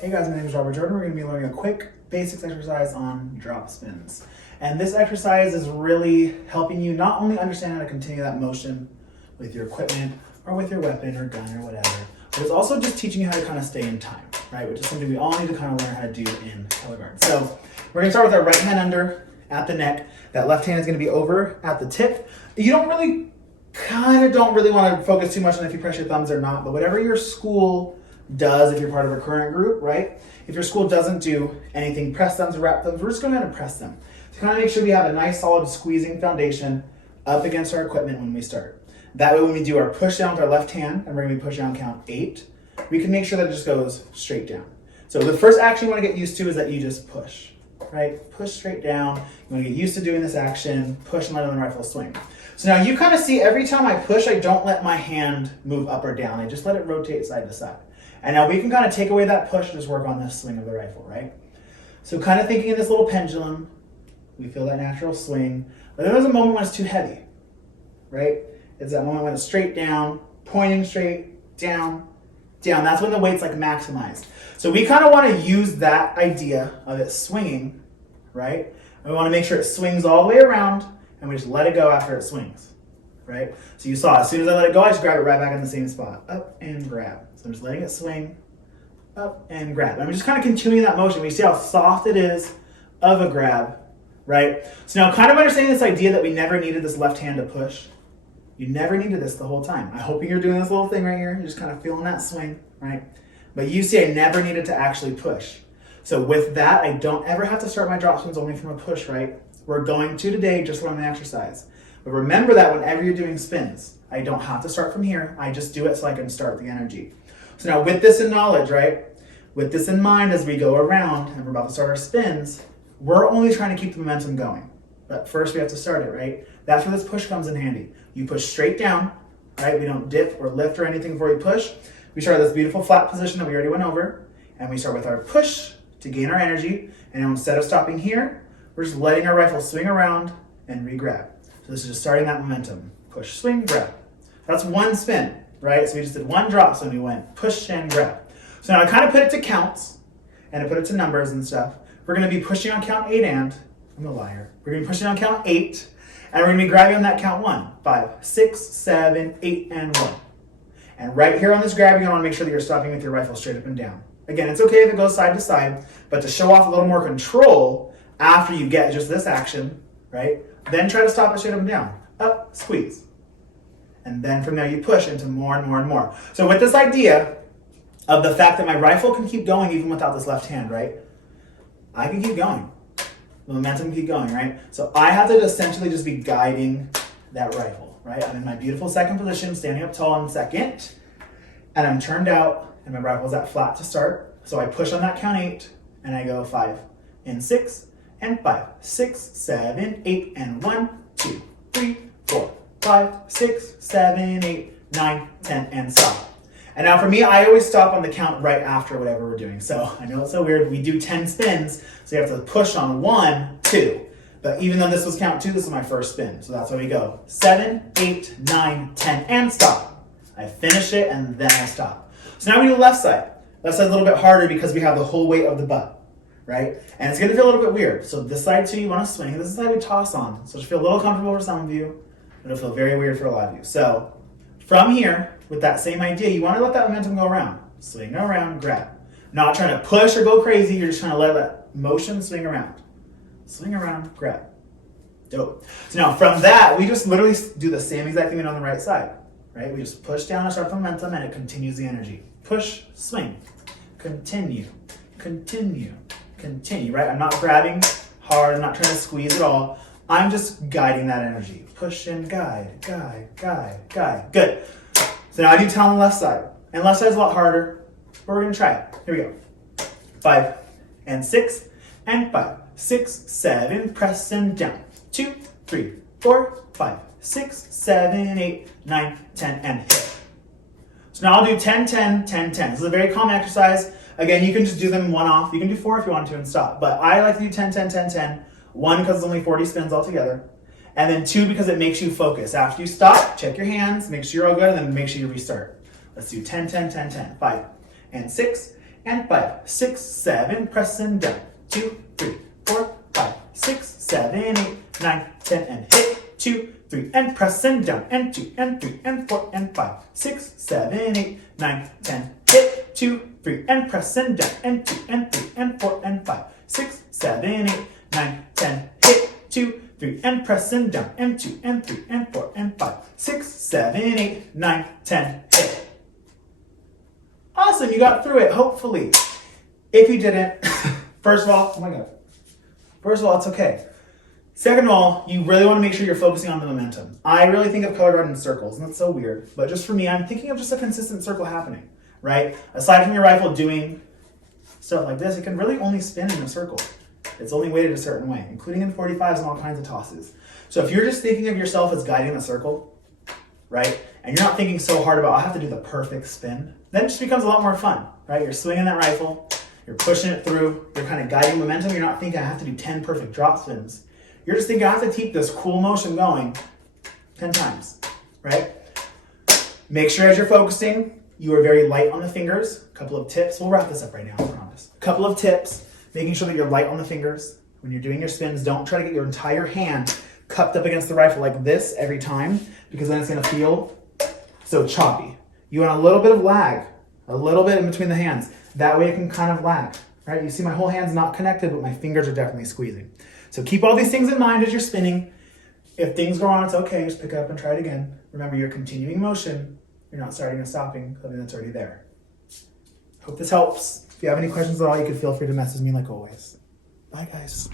Hey guys, my name is Robert Jordan. We're going to be learning a quick basics exercise on drop spins. And this exercise is really helping you not only understand how to continue that motion with your equipment or with your weapon or gun or whatever, but it's also just teaching you how to kind of stay in time, right? Which is something we all need to kind of learn how to do in color guard. So we're going to start with our right hand under at the neck. That left hand is going to be over at the tip. You don't really want to focus too much on if you press your thumbs or not, but whatever your school does, if you're part of a current group, right? If your school doesn't do anything, press thumbs or wrap thumbs, we're just going ahead and press them. To kind of make sure we have a nice solid squeezing foundation up against our equipment when we start. That way when we do our push down with our left hand, and we're going to be push down count 8, we can make sure that it just goes straight down. So the first action you want to get used to is that you just push, right? Push straight down. You want to get used to doing this action, push and let the rifle swing. So now you kind of see every time I push, I don't let my hand move up or down. I just let it rotate side to side. And now we can kind of take away that push and just work on this swing of the rifle, right? So kind of thinking of this little pendulum, we feel that natural swing. But then there's a moment when it's too heavy, right? It's that moment when it's straight down, pointing straight, down, down. That's when the weight's like maximized. So we kind of want to use that idea of it swinging, right? And we want to make sure it swings all the way around, and we just let it go after it swings, right? So you saw, as soon as I let it go, I just grab it right back in the same spot. Up and grab. So I'm just letting it swing, up and grab. And I'm just kind of continuing that motion. We see how soft it is of a grab, right? So now kind of understanding this idea that we never needed this left hand to push. You never needed this the whole time. I'm hoping you're doing this little thing right here. You're just kind of feeling that swing, right? But you see I never needed to actually push. So with that, I don't ever have to start my drop spins only from a push, right? We're going to today just learn the exercise. But remember that whenever you're doing spins, I don't have to start from here. I just do it so I can start the energy. So now with this in knowledge, right? With this in mind as we go around and we're about to start our spins, we're only trying to keep the momentum going. But first we have to start it, right? That's where this push comes in handy. You push straight down, right? We don't dip or lift or anything before we push. We start at this beautiful flat position that we already went over. And we start with our push to gain our energy. And now instead of stopping here, we're just letting our rifle swing around and re-grab. So this is just starting that momentum. Push, swing, grab. That's one spin, right? So we just did one drop, so we went push and grab. So now I kind of put it to counts, and I put it to numbers and stuff. We're going to be pushing on count 8 and, I'm a liar. We're going to be pushing on count 8, and we're going to be grabbing on that count 1, 5, 6, 7, 8, and 1. And right here on this grab, you're going to want to make sure that you're stopping with your rifle straight up and down. Again, it's okay if it goes side to side, but to show off a little more control after you get just this action, right? Then try to stop it straight up and down. Up, squeeze. And then from there you push into more and more and more. So with this idea of the fact that my rifle can keep going even without this left hand, right? I can keep going. The momentum can keep going, right? So I have to essentially just be guiding that rifle, right? I'm in my beautiful second position, standing up tall in second, and I'm turned out, and my rifle's at flat to start. So I push on that count 8, and I go 5 and 6, and 5, 6, 7, 8, and 1, 2, 3, 4, 5, 6, 7, 8, 9, 10, and stop. And now for me, I always stop on the count right after whatever we're doing. So I know it's so weird. We do 10 spins, so you have to push on 1, 2. But even though this was count 2, this is my first spin. So that's how we go. 7, 8, 9, 10, and stop. I finish it, and then I stop. So now we do the left side. Left side's a little bit harder because we have the whole weight of the butt, right? And it's going to feel a little bit weird. So this side too, you want to swing. This is the side we toss on. So it'll feel a little comfortable for some of you. It'll feel very weird for a lot of you. So from here, with that same idea, you want to let that momentum go around. Swing around, grab. Not trying to push or go crazy. You're just trying to let that motion swing around. Swing around, grab. Dope. So now from that, we just literally do the same exact thing on the right side, right? We just push down and start the momentum, and it continues the energy. Push, swing, continue, continue, continue, right? I'm not grabbing hard. I'm not trying to squeeze at all. I'm just guiding that energy. Push and guide, guide, guide, guide. Good. So now I do 10 on the left side. And left side's a lot harder, but we're going to try it. Here we go. 5 and 6 and 5, 6, 7, press and down. 2, 3, 4, 5, 6, 7, 8, 9, 10, and hit. So now I'll do 10, 10, 10, 10. This is a very common exercise. Again, you can just do them one off. You can do 4 if you want to and stop. But I like to do 10, 10, 10, 10. 1 because it's only 40 spins altogether. And then 2 because it makes you focus. After you stop, check your hands, make sure you're all good, and then make sure you restart. Let's do 10, 10, 10, 10. 5 and 6 and 5, 6, 7, press and down, 2, 3, 4, 5, 6, 7, 8, 9, 10, and hit, 2, 3, and press and down, and 2, and 3, and 4, and 5, 6, 7, 8, 9, 10, hit, 2, 3, and press and down, and 2, and 3, and 4, and 5, 6, 7, 8, 9, 10, hit, 2, 3, and press and down, and 2, and 3, and 4, and 5, 6, 7, 8, 9, 10, hit. Awesome, you got through it, hopefully. If you didn't, first of all, oh my God. First of all, it's okay. Second of all, you really want to make sure you're focusing on the momentum. I really think of color guard in circles, and that's so weird. But just for me, I'm thinking of just a consistent circle happening, right? Aside from your rifle doing stuff like this, it can really only spin in a circle. It's only weighted a certain way, including in 45s and all kinds of tosses. So if you're just thinking of yourself as guiding the circle, right? And you're not thinking so hard about, I have to do the perfect spin, then it just becomes a lot more fun, right? You're swinging that rifle, you're pushing it through, you're kind of guiding momentum. You're not thinking I have to do 10 perfect drop spins. You're just thinking I have to keep this cool motion going 10 times, right? Make sure as you're focusing, you are very light on the fingers. A couple of tips. We'll wrap this up right now, I promise. A couple of tips, making sure that you're light on the fingers. When you're doing your spins, don't try to get your entire hand cupped up against the rifle like this every time, because then it's gonna feel so choppy. You want a little bit of lag, a little bit in between the hands. That way it can kind of lag, right? You see my whole hand's not connected, but my fingers are definitely squeezing. So keep all these things in mind as you're spinning. If things go wrong, it's okay, just pick up and try it again. Remember, you're continuing motion. You're not starting and stopping something that's already there. Hope this helps. If you have any questions at all, you can feel free to message me like always. Bye, guys.